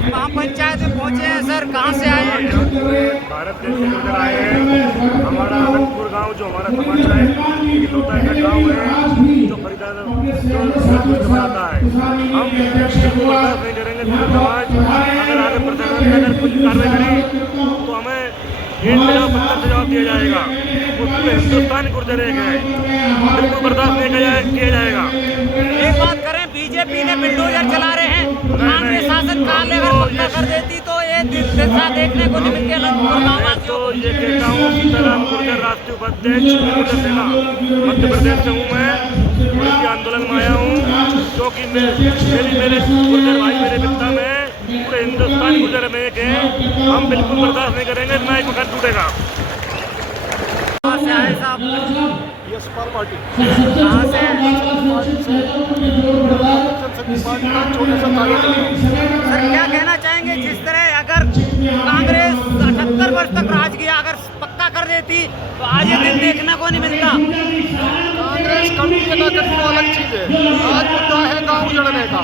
आज महाम पंचायत में पहुंचे हैं सर, कहाँ से आए हैं? भारत देश से होकर आए हैं। हमारा अनंतपुर गांव जो हमारा समाज है, इकलौता ऐसा गाँव है जो फरीदाबाद आता है। हम बिल्कुल बर्दाश्त नहीं करेंगे पूरा समाज अगर आगे प्रशासन अगर कुछ कार्रवाई करें तो हमें 1,000 जवाब दिया जाएगा। वो पूरे हिंदुस्तान गुर्जर एक है, बिल्कुल बर्दाश्त नहीं किया जाएगा। एक बात करें, बीजेपी ने बिल्डोजर चला रहे हैं, कांग्रेस शासन काल अगर पक्का कर देती तो ये दिशा देखने को नहीं मिलती अनंतपुर गाँव वासियों को। ये कहता हूँ सीताराम गुर्जर राष्ट्रीय उपाध्यक्ष मध्य प्रदेश से हूँ मैं, इसी आंदोलन में आया हूँ क्योंकि मेरे गुर्जर भाई मेरे पिता में पूरे हिंदुस्तान गुर्जर में एक है। हम बिल्कुल बर्दाश्त नहीं करेंगे, ना एक मकान टूटेगा। कहाँ से आए साहब? यशपाल पार्टी कहाँ से? सर क्या कहना चाहेंगे, जिस तरह अगर कांग्रेस 78 वर्ष तक राज किया, अगर पक्का कर देती तो आज ये दिन देखने को नहीं मिलता। कांग्रेस कभी ना कभी वो अलग चीज है। आज मुद्दा है गांव उजड़ने का,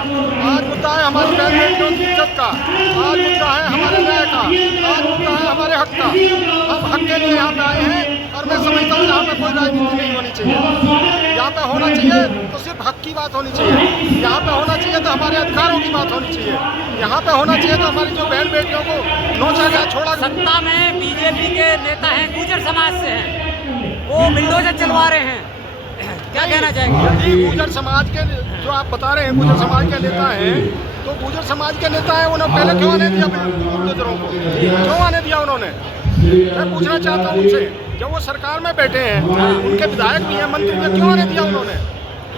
आज मुद्दा है हमारी बहन बेटियों की इज्जत का, आज मुद्दा है हमारे न्याय का, आज मुद्दा है हमारे हक का। हम हक के लिए यहाँ पे आए हैं और मैं समझता हूँ यहाँ पे कोई राजनीति नहीं होनी चाहिए। यहाँ पे होना चाहिए तो सिर्फ हक की बात होनी चाहिए, यहाँ पे होना चाहिए तो हमारे अधिकारों की बात होनी चाहिए, यहाँ पे होना चाहिए तो हमारी जो बहन बेटियों को नोचा गया छोड़ा। सत्ता में बीजेपी के नेता हैं, गुर्जर समाज से हैं, वो बिल्डोजर चलवा रहे हैं, क्या कहना चाहेंगे? यदि गुर्जर समाज के जो आप बता रहे हैं गुर्जर समाज के नेता हैं, तो गुर्जर समाज के नेता हैं, उन्होंने पहले क्यों आने दिया बुलडोजरों को? क्यों आने दिया उन्होंने? मैं पूछना चाहता हूँ उनसे, जब वो सरकार में बैठे हैं, उनके विधायक भी हैं, मंत्री भी, क्यों आने दिया उन्होंने?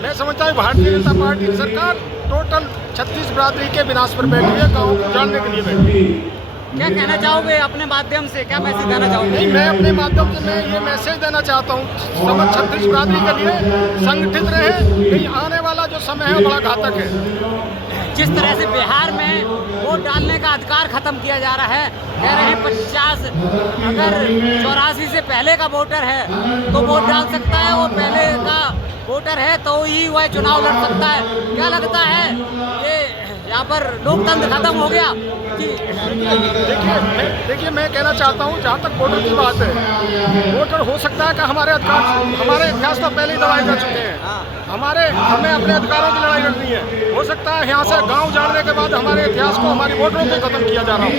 मैं समझता हूँ भारतीय जनता पार्टी की सरकार टोटल 36 बिरादरी के विनाश पर बैठी है, गाँव को जानने के लिए बैठी है। क्या कहना चाहोगे अपने माध्यम से, क्या मैसेज देना चाहोगे? नहीं, मैं अपने माध्यम से मैं ये मैसेज देना चाहता हूँ समझ 36 बिरादरी के लिए संगठित रहे। नहीं, आने वाला जो समय है बड़ा घातक है। जिस तरह से बिहार में वोट डालने का अधिकार खत्म किया जा रहा है, कह रहे हैं 50 अगर 84 से पहले का वोटर है तो वोट डाल सकता है, वो पहले का वोटर है तो ही वह चुनाव लड़ सकता है। क्या लगता है ये यहाँ पर लोकतंत्र खत्म हो गया कि? देखिए मैं कहना चाहता हूँ, जहाँ तक वोटर की बात है, वोटर हो सकता है कि हमारे इतिहास तो पहले ही दबाए जा चुके हैं। हमें अपने अधिकारों की लड़ाई लड़नी है। हो सकता है यहाँ से गांव जानने के बाद हमारे इतिहास को हमारी वोटरों को खत्म किया जा रहा हो,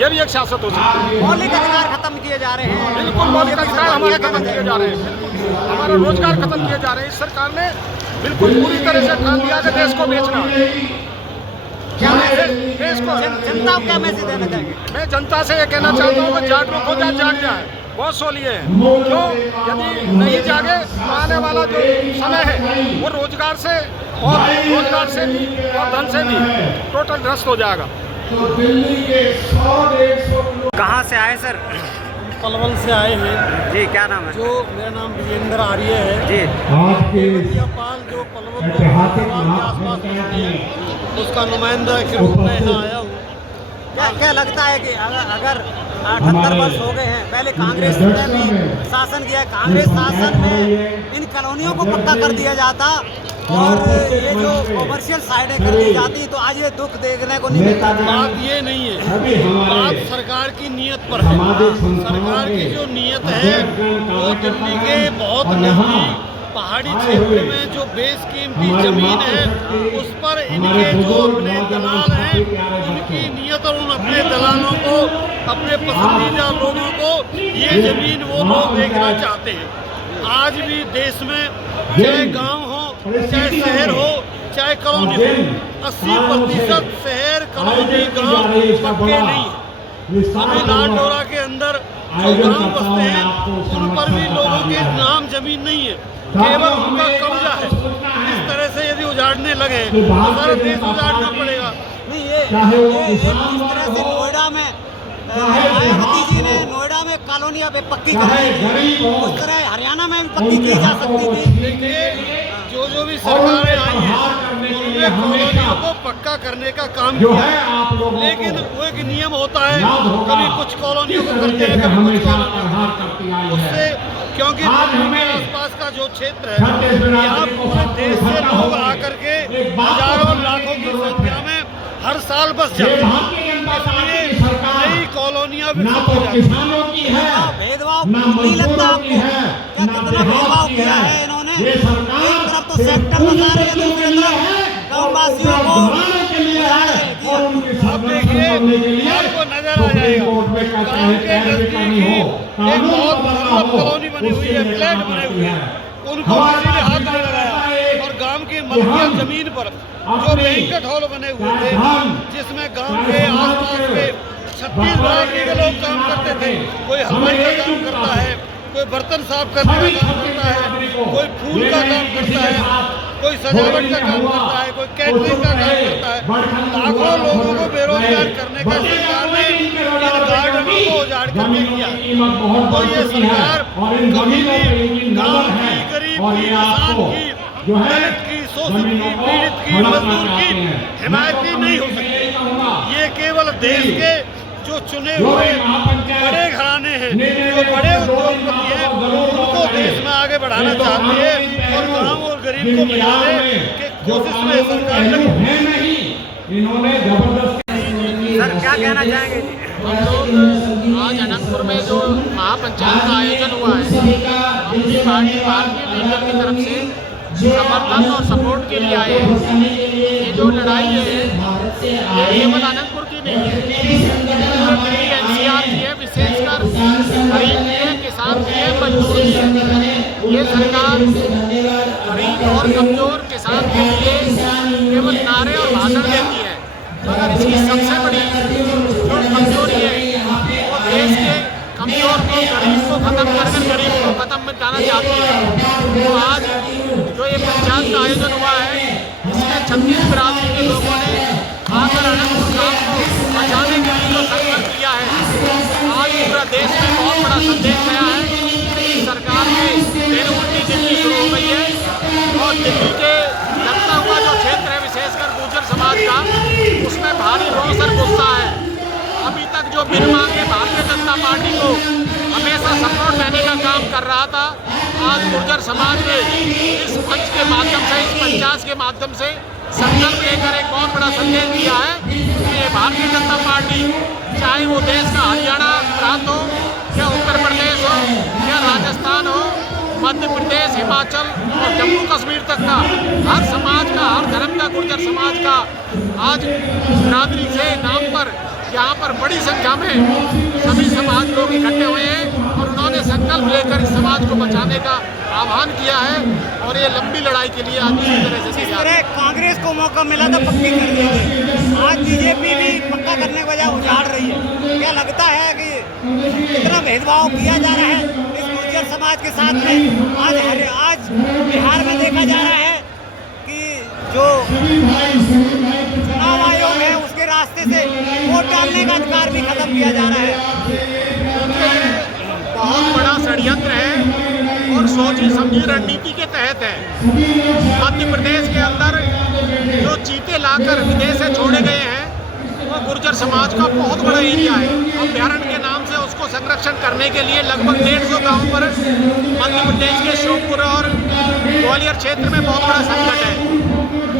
यह भी एक सियासत हो सकती है। मौलिक अधिकार खत्म किए जा रहे हैं, बिल्कुल मौलिक अधिकार हमारे खत्म किए जा रहे हैं, बिल्कुल हमारा रोजगार खत्म किए जा रहे हैं। इस सरकार ने बिल्कुल पूरी तरह से ठान लिया कि देश को बेचना। क्या देश को जनता को क्या मैसेज देना चाहेंगे? मैं जनता से ये कहना चाहता हूँ कि जागरूक हो जाए, जाग जाए। बहुत सोलिए हैं, क्यों? यदि नहीं जागे तो आने वाला जो समय है वो रोजगार से भी और धन से भी टोटल ध्वस्त हो जाएगा। कहाँ से आए सर? पलवल से आए हैं जी, क्या नाम है? जो मेरा नाम विजेंद्र आर्य है जी। पाल जो पलवल के आसपास रहते हैं, उसका नुमाइंदा के रूप में यहाँ आया हूँ। क्या लगता है कि अगर 78 वर्ष हो गए हैं, पहले कांग्रेस ने भी शासन किया, कांग्रेस शासन में इन कॉलोनियों को पक्का कर दिया जाता और ये जो कॉमर्शियल साइडें कर दी जाती तो आज ये दुख देखने को नहीं मिलता। बात ये नहीं है, बात सरकार की नीयत पर है। सरकार की जो नीयत है वो दिल्ली के बहुत नजदीक पहाड़ी क्षेत्र में जो बेशकीमती जमीन है उस पर इनके जो अपने दलाल हैं उनकी नीयत और उन अपने दलालों को, अपने पसंदीदा लोगों को ये जमीन वो लोग देखना चाहते हैं। आज भी देश में चाहे गांव हो, चाहे शहर हो, चाहे कॉलोनी हो, 80% शहर, कॉलोनी, गांव पक्के नहीं है। अभी लालडोरा के अंदर जो गांव बसते हैं उन पर भी लोगों के नाम जमीन नहीं है, केवल उनका कब्जा है। इस तरह से यदि उजाड़ने लगे तो सारा देश उजाड़ना पड़ेगा। नहीं, ये जिस तरह से नोएडा में मायावती जी ने नोएडा में कॉलोनियाँ पक्की कराई, उस तरह हरियाणा में भी पक्की की जा सकती थी। देखिए, जो भी सरकारें आई हैं उन्होंने कॉलोनियों को पक्का करने का काम किया है, लेकिन वो एक नियम होता है, कभी कुछ कॉलोनियों को करते हैं, कभी कुछ कॉलोनियों को। उससे क्योंकि दिल्ली के आसपास का जो क्षेत्र है, यहाँ पूरे देश से लोग आकर के हजारों लाखों की संख्या में हर साल बस जाते हैं। विकसित हो जाएगा। किसानों की है, भेदभाव ना नहीं लगता मजदूरों की आपको? है, क्या ना कितना भेदभाव किया है इन्होंने? एक तरफ तो सेक्टर बता रहे हैं, दूसरी तरफ गाँववासियों को के लिए है और उनके अब देखिए आपको नजर आ जाएगा गांव के नजदीक ही एक बहुत दुर्लभ कॉलोनी बनी हुई है, फ्लैट बने हुए हैं, उनको किसी ने हाथ नहीं लगाया। और गांव की मलकियत जमीन पर जो बैंकेट हॉल बने हुए थे, जिसमें गांव के आसपास के 36 बरादरी के लोग काम करते थे, कोई हलवाई का काम करता है, कोई बर्तन साफ करने का काम करता है, कोई फूल का काम करता है, कोई सजावट का काम करता है, कोई कैटरिंग का काम करता है। लाखों लोगों को बेरोजगार करने का सरकार ने इन गार्डनों को उजाड़ करके किया। तो ये सरकार कभी भी गांव की, गरीब की, किसान की, दलित की, शोषित की, पीड़ित की, मजदूर की हिमायती नहीं हो सकती। ये केवल देश के जो चुने हुए बड़े घराने हैं, जो बड़े उद्योगपति हैं, उनको देश में आगे बढ़ाना चाहती है और गांव और गरीब को मिलाने की कोशिश में सरकार लगी। सर क्या कहना चाहेंगे जी? हम लोग आज अनंतपुर में जो महापंचायत का आयोजन हुआ है, अपनी पार्टी भारतीय जनता की तरफ से समर्थन और सपोर्ट के लिए आए हैं। ये जो लड़ाई है ये केवल अनंतपुर की नहीं है, पूरी NCR की है, विशेषकर गरीब की है, किसान की है, मजदूर की है। ये सरकार गरीब और कमजोर किसान के लिए केवल नारे और भाषण देती है, मगर इसकी सबसे बड़ी जो कमजोरी है वो देश के कमजोर को, गरीब को खत्म कर गरीब को खत्म में जाना चाहती है। तो आज जो ये पंचायत का आयोजन हुआ है, इसमें 36 बिरादरी के लोगों ने आकर अनंतपुर गाँव को बचाने के लिए जो संकल्प लिया है, आज पूरा देश में बहुत बड़ा संदेश गया है कि सरकार में फिर उल्टी दिल्ली शुरू हो गई है और दिल्ली के लगता हुआ जो क्षेत्र है, विशेषकर गुर्जर समाज का, उसमें भारी रोष और गुस्सा है। अभी तक जो बिन मांगे भारतीय जनता पार्टी को हमेशा सपोर्ट देने का काम कर रहा था, आज गुर्जर समाज ने इस मंच के माध्यम से, इस पंचायत के माध्यम से संकल्प लेकर एक बहुत बड़ा संदेश दिया है कि ये भारतीय जनता पार्टी, चाहे वो देश का हरियाणा प्रांत हो, या उत्तर प्रदेश हो, या राजस्थान हो, मध्य प्रदेश, हिमाचल और जम्मू कश्मीर तक का हर समाज का, हर धर्म का, गुर्जर समाज का आज बिरादरी से नाम पर यहाँ पर बड़ी संख्या में सभी समाज लोग इकट्ठे हुए हैं और उन्होंने संकल्प लेकर इस समाज को बचाने का आह्वान किया है और ये लंबी लड़ाई के लिए आज इसी तरह से जिस तरह कांग्रेस को मौका मिला था पक्की कर देंगे, आज बीजेपी भी पक्का करने के बजाय उजाड़ रही है। क्या लगता है कि कितना भेदभाव किया जा रहा है इस गुर्जर समाज के साथ में? आज बिहार में देखा जा रहा है कि जो चुनाव आयोग है उसके रास्ते से वोट डालने का अधिकार भी खत्म किया जा रहा है। बहुत बड़ा षड्यंत्र है और सोची समझी रणनीति के तहत है। मध्य प्रदेश के अंदर जो चीते लाकर विदेश से छोड़े गए हैं वो गुर्जर समाज का बहुत बड़ा एरिया है। अभ्यारण्य के नाम से उसको संरक्षण करने के लिए लगभग 150 गाँव पर मध्य प्रदेश के श्योपुर और ग्वालियर क्षेत्र में बहुत बड़ा संकट है।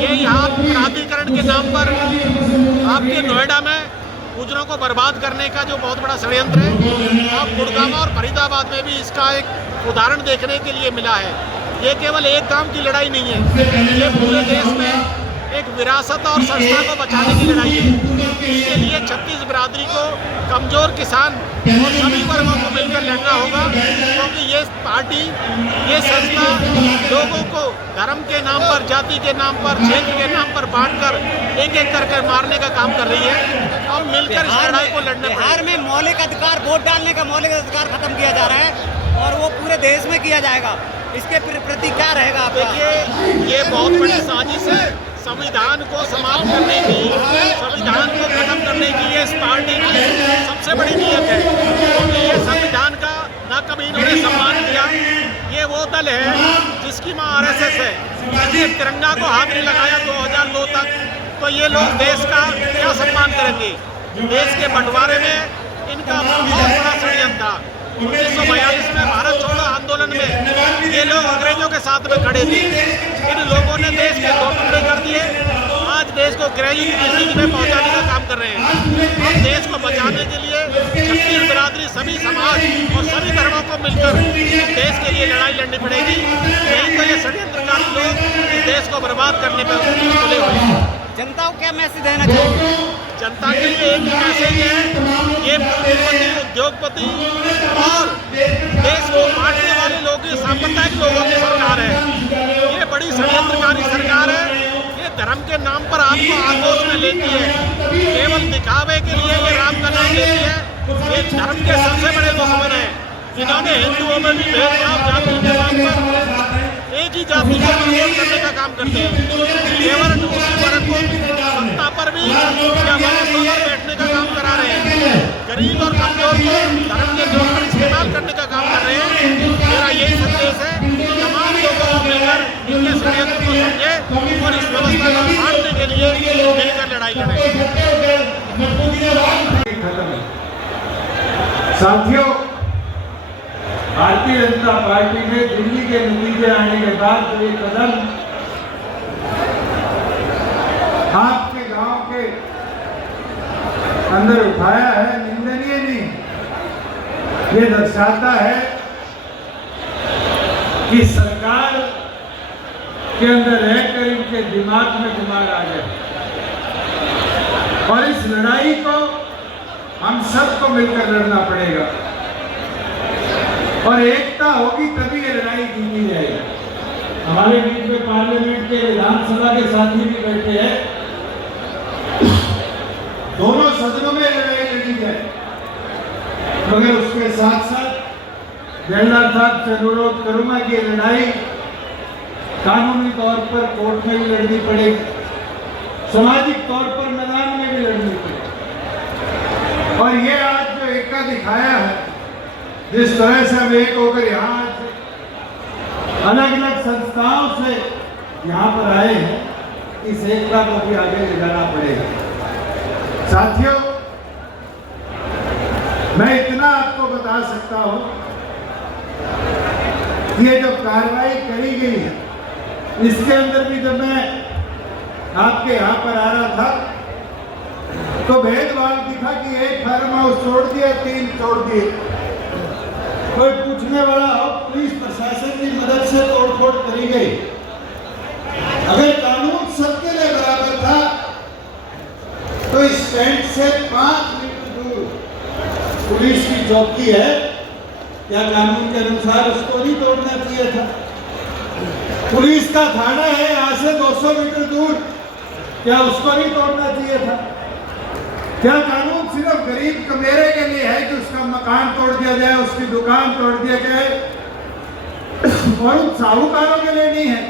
ये यहाँ प्राधिकरण के नाम पर आपके नोएडा में गुर्जरों को बर्बाद करने का जो बहुत बड़ा षड्यंत्र है, अब गुड़गांव और फरीदाबाद में भी इसका एक उदाहरण देखने के लिए मिला है। ये केवल एक गांव की लड़ाई नहीं है, ये पूरे देश में एक विरासत और संस्था को बचाने की लड़ाई है। इसके लिए 36 बिरादरी को, कमजोर किसान और सभी वर्गों को मिलकर लड़ना होगा, क्योंकि ये पार्टी, ये संस्था लोगों को धर्म के नाम पर, जाति के नाम पर, क्षेत्र के नाम पर बांटकर एक एक करके मारने का काम कर रही है। और मिलकर इस लड़ाई को लड़ने बिहार में मौलिक अधिकार, वोट डालने का मौलिक अधिकार खत्म किया जा रहा है और वो पूरे देश में किया जाएगा। इसके प्रति क्या रहेगा? देखिए, ये बहुत बड़ी साजिश है संविधान को समाप्त करने की, संविधान को खत्म करने की ये इस पार्टी की सबसे बड़ी नीयत है। क्योंकि ये संविधान का ना कभी इन्होंने सम्मान किया। ये वो दल है जिसकी मां RSS है, जिसने तिरंगा को हाथ नहीं लगाया 2002 तक, तो ये लोग देश का क्या सम्मान करेंगे? देश के बंटवारे में इनका बहुत बड़ा षड्यंत्र था। 1942 में भारत छोड़ो आंदोलन में ये लोग अंग्रेजों के साथ में खड़े थे। इन लोगों ने देश के 2 टुकड़े कर दिए, आज देश को अंग्रेजी की स्थिति में पहुंचाने का काम कर रहे हैं। हम देश को बचाने के लिए 36 बिरादरी, सभी समाज और सभी धर्मों को मिलकर देश के लिए लड़ाई लड़नी पड़ेगी। नहीं तो ये षड्यंत्रकारी लोग इस देश को बर्बाद करने पर तुले हुए हैं। जनता को क्या मैसेज देना चाहिए? जनता के लिए एक ही मैसेज है, ये पूंजीपति, उद्योगपति और देश को बांटने वाले लोग, सांप्रदायिक लोगों की सरकार है। ये बड़ी षड्यंत्रकारी सरकार है। ये धर्म के नाम पर आपको आक्रोश में लेती है, केवल दिखावे के लिए ये राम का नाम लेती है। ये धर्म के सबसे बड़े दुश्मन है। इन्होंने हिंदुओं में भी भेदभाव जाति के नाम पर एक ही जाति को विरोध करने का काम करते हैं। केवल उसी वर्ग को सत्ता पर भी या व्यवस्था पर बैठने का काम करा रहे हैं। गरीब और कमजोर को धर्म के जोर पर इस्तेमाल करने का काम कर रहे हैं। मेरा यही संदेश है, तमाम लोगों को मिलकर इनके षड्यंत्र को समझे और इस व्यवस्था को बांटने के लिए मिलकर लड़ाई लड़े। साथियों, भारतीय जनता पार्टी ने दिल्ली के नतीजे आने के बाद जो ये कदम आपके गांव के अंदर उठाया है, निंदनीय नहीं। ये दर्शाता है कि सरकार के अंदर रहकर इनके दिमाग में दिमाग आ गया और इस लड़ाई को हम सबको मिलकर लड़ना पड़ेगा और एकता होगी तभी ये लड़ाई जीती जाएगी। हमारे बीच में पार्लियामेंट के विधानसभा के साथी भी बैठे हैं। दोनों सदनों में लड़ाई लड़ी जाए, मगर उसके साथ साथ जयललिता साहब से अनुरोध करूंगा कि लड़ाई कानूनी तौर पर कोर्ट में भी लड़नी पड़ेगी, सामाजिक तौर पर मैदान में भी लड़नी पड़ेगी। और ये आज जो एकता दिखाया है, जिस तरह से हम एक होकर यहाँ अलग अलग संस्थाओं से यहाँ पर आए हैं, इस एकता को भी आगे ले जाना पड़ेगा। साथियों, मैं इतना आपको बता सकता हूँ कि ये जो कार्रवाई करी गई है, इसके अंदर भी जब मैं आपके यहाँ पर आ रहा था तो भेदभाव दिखा कि एक फार्म हाउस छोड़ दिया, 3 छोड़ दिए। कोई पूछने वाला हो, पुलिस प्रशासन की मदद से तोड़फोड़ करी गई। अगर कानून सबके लिए बराबर था तो इस टेंट से 5 मीटर दूर पुलिस की चौकी है, क्या कानून के अनुसार उसको नहीं तोड़ना चाहिए था? पुलिस का थाना है यहाँ से 200 मीटर दूर, क्या उसको नहीं तोड़ना चाहिए था? क्या कानून सिर्फ गरीब कमेरे के लिए है कि उसका मकान तोड़ दिया जाए, उसकी दुकान तोड़ दिया जाए, और उन साहूकारों के लिए नहीं है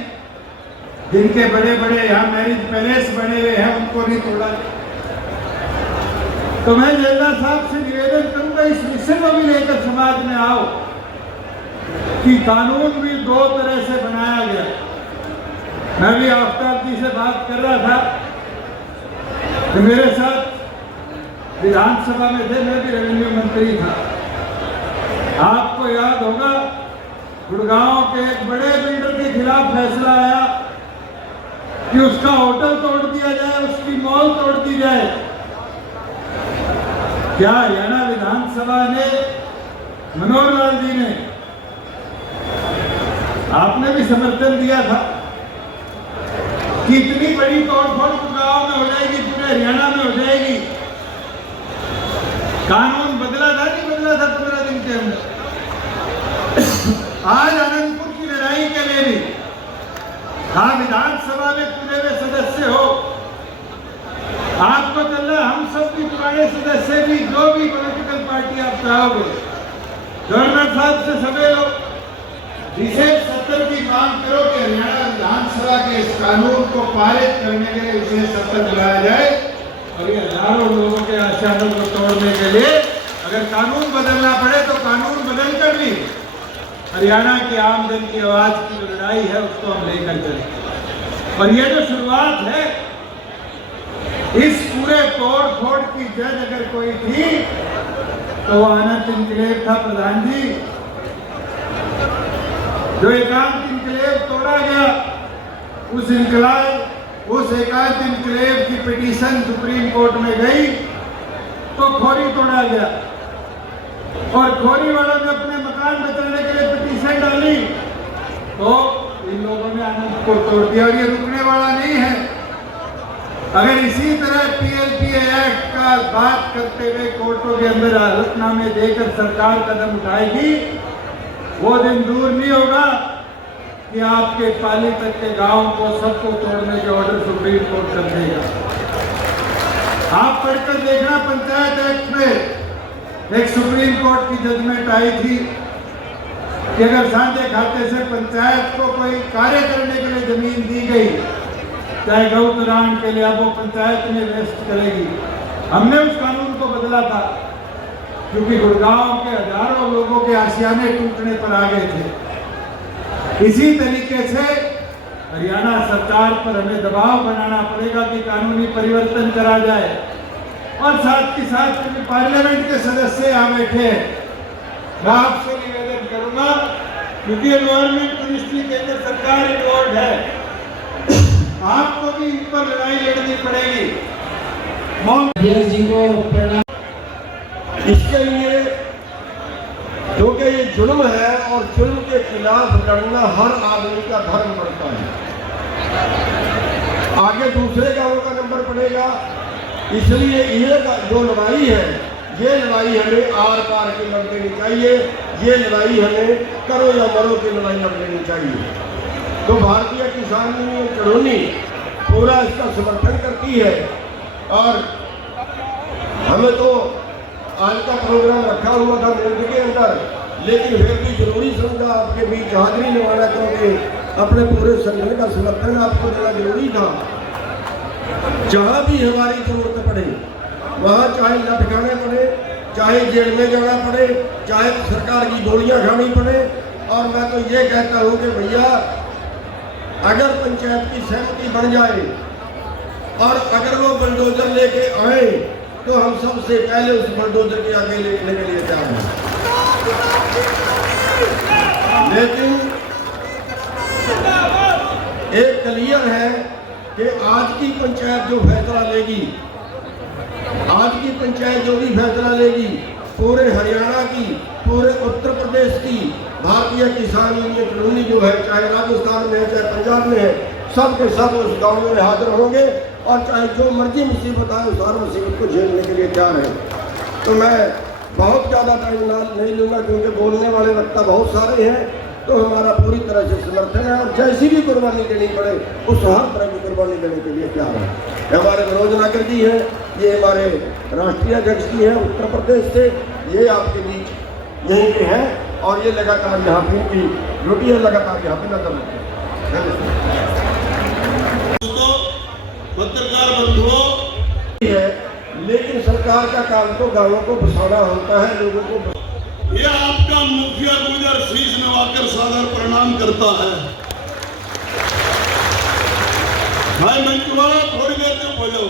जिनके बड़े बड़े यहाँ मैरिज पैलेस बने हुए हैं, उनको नहीं तोड़ा? तो मैं जयललिता साहब से निवेदन करूंगा, इस विषय को भी लेकर समाज में आओ कि कानून भी 2 तरह से बनाया गया। मैं भी आफ्ताब जी से बात कर रहा था कि मेरे साथ विधानसभा में थे, मैं भी रेवेन्यू मंत्री था। आपको याद होगा, गुड़गांव के एक बड़े बिल्डर के खिलाफ फैसला आया कि उसका होटल तोड़ दिया जाए, उसकी मॉल तोड़ दी जाए। क्या हरियाणा विधानसभा ने, मनोहर लाल जी ने, आपने भी समर्थन दिया था कि इतनी बड़ी तोड़फोड़ गुड़गांव में हो जाएगी, पूरे हरियाणा में हो जाएगी। कानून बदला था, नहीं बदला था 15 दिन के अंदर? आज अनंतपुर की लड़ाई के लिए भी हाँ, विधानसभा में पूरे में सदस्य हो, आपको चल रहा, हम सब भी पुराने सदस्य भी, जो भी पॉलिटिकल पार्टी आप चाहोगे, गवर्नर साहब से सभी लोग विशेष सत्र की मांग करो कि हरियाणा विधानसभा के इस कानून को पारित करने के लिए विशेष सत्र बुलाया जाए और ये हजारों लोगों के आशाओं को तोड़ने के लिए अगर कानून बदलना पड़े तो कानून बदल कर भी हरियाणा की आम जन की आवाज की जो लड़ाई है उसको हम लेकर चलें। और ये जो शुरुआत है, इस पूरे तोड़ फोड़ की जड़ अगर कोई थी तो वो अनंत इनकलेव था। प्रधान जी, जो एकांत इनकलेव तोड़ा गया, उस एकांत इनकलेव की पिटीशन सुप्रीम कोर्ट में गई तो खोरी तोड़ा गया। और खोरीवाला ने अपने मकान बचाने के लिए पिटीशन डाली, तो इन लोगों ने आनंद को तोड़ दिया। और ये रुकने वाला नहीं है। अगर इसी तरह PLPA एक्ट का बात करते हुए कोर्टों के अंदर हलफनामे देकर सरकार कदम उठाएगी, वो दिन दूर नहीं होगा कि आपके पाली तक के गांव को सबको तोड़ने के ऑर्डर सुप्रीम कोर्ट कर देगा। आप पढ़कर देखना, पंचायत एक्ट में एक सुप्रीम कोर्ट की जजमेंट आई थी कि अगर साझे खाते से पंचायत को कोई कार्य करने के लिए जमीन दी गई, चाहे गौतरान के लिए, अब वो पंचायत में वेस्ट करेगी। हमने उस कानून को बदला था क्योंकि गुड़गांव के हजारों लोगों के आशियाने टूटने पर आ गए थे। इसी तरीके से हरियाणा सरकार पर हमें दबाव बनाना पड़ेगा कि कानूनी परिवर्तन करा जाए। और साथ ही साथ पार्लियामेंट के सदस्य यहाँ बैठे हैं, मैं आपसे निवेदन करूंगा, क्योंकि एनवायरमेंट मिनिस्ट्री केंद्र सरकार इन्वॉल्व है, आपको भी इन पर लड़ाई लड़नी पड़ेगी। जी को प्रणाम। इसके लिए क्योंकि ये जुल्म है और जुल्म के खिलाफ लड़ना हर आदमी का धर्म बनता है। आगे दूसरे गांवों का नंबर पड़ेगा, इसलिए ये जो लड़ाई है, ये लड़ाई हमें आर पार की लड़ लेनी चाहिए। ये लड़ाई हमें करो या मरो की लड़ाई लड़ लेनी चाहिए। तो भारतीय किसान यूनियन चड़ोनी पूरा इसका समर्थन करती है। और हमें तो आज का प्रोग्राम रखा हुआ था मिल्क के अंदर, लेकिन फिर भी जरूरी समझा आपके बीच हाजिरी निभाना, क्योंकि अपने पूरे संगठन का समर्थन आपको देना जरूरी था। जहाँ भी हमारी जरूरत पड़े वहाँ चाहे लटकाने पड़े, चाहे जेल में जाना पड़े, चाहे सरकार की गोलियां खानी पड़े। और मैं तो ये कहता हूँ कि भैया, अगर पंचायत की सहमति बन जाए और अगर वो बुलडोजर लेके आए तो हम सबसे पहले उस बुलडोजर के आगे लेने के लिए तैयार हैं। लेकिन एक क्लियर है कि आज की पंचायत जो फैसला लेगी, आज की पंचायत जो भी फैसला लेगी, पूरे हरियाणा की, पूरे उत्तर प्रदेश की भारतीय किसान यूनियन चड़ोनी जो है, चाहे राजस्थान में है, चाहे पंजाब में है, सब के सब उस गाँव में हाजिर होंगे और चाहे जो मर्जी मुसीबत आए उस हर मुसीबत को झेलने के लिए तैयार है। तो मैं बहुत ज़्यादा टाइम नहीं लूँगा क्योंकि बोलने वाले वक्ता बहुत सारे हैं। तो हमारा पूरी तरह से समर्थन है और जैसी भी कुर्बानी देनी पड़े उस हर तरह की कुर्बानी देने के लिए तैयार है। हमारे मनोज नागर जी हैं, ये हमारे राष्ट्रीय अध्यक्ष जी हैं उत्तर प्रदेश से, ये आपके बीच यहीं पे हैं और ये लगातार यहाँ पे की ड्यूटी है, लगातार यहाँ पे नजर रखते हैं। पत्रकार बंधुओं है, लेकिन सरकार का काम तो गाँवों को बसाना होता है, लोगों को। ये आपका मुखिया गुजर शीश नवाकर सादर प्रणाम करता है। भाई मंच वाला थोड़ी देर चुप हो जाओ।